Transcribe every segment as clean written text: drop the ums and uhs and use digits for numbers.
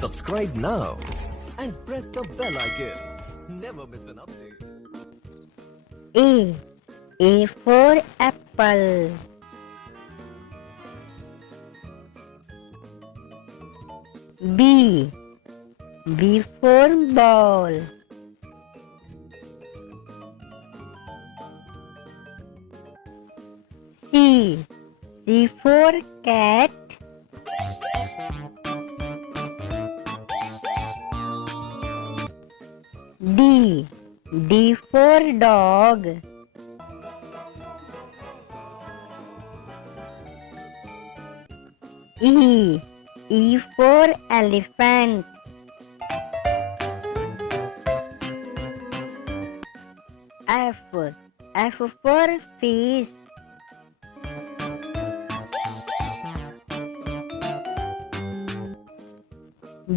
Subscribe now and press the bell icon. Never miss an update. A. A for apple. B. B for ball. C. C for cat. D. D for dog. E. E for elephant. F. F for fish.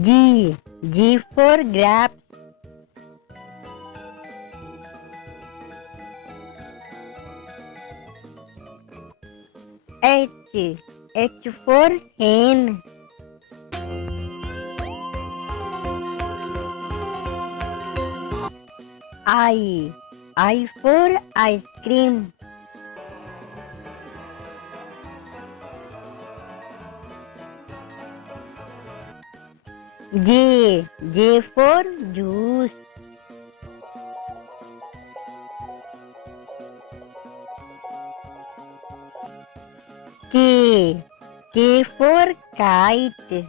G. G for grapes. H. H for hen. I for ice cream. J. J for juice. K. K for kite.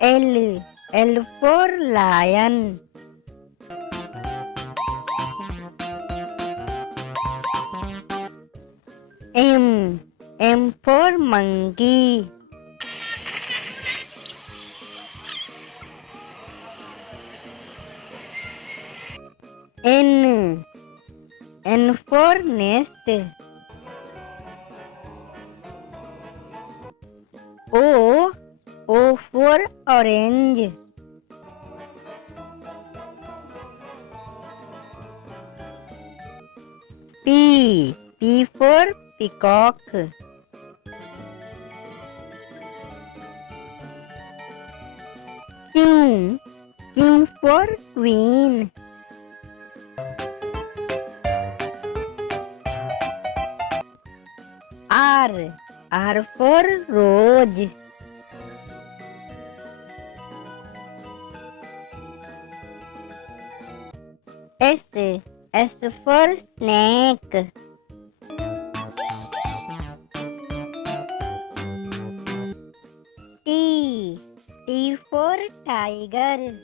L. L for lion. M. M for monkey. N. N for nest. O. O for orange. P. P for peacock. Q. Q for queen. R. R for rose. S. S for snake. T. T for tiger.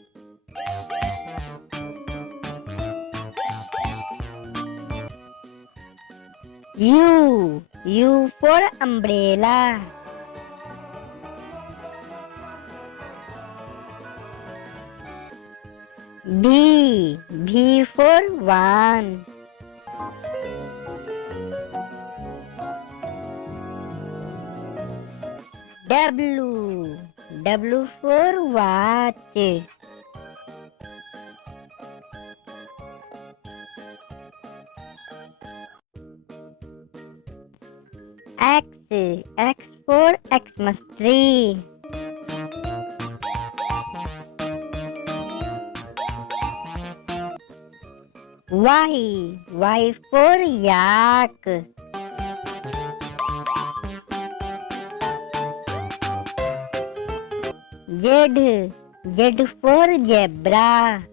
U. U for umbrella. B. B for van. W. W for watch. X. X for Xmas tree. Y. Y for yak. Z. Z for zebra.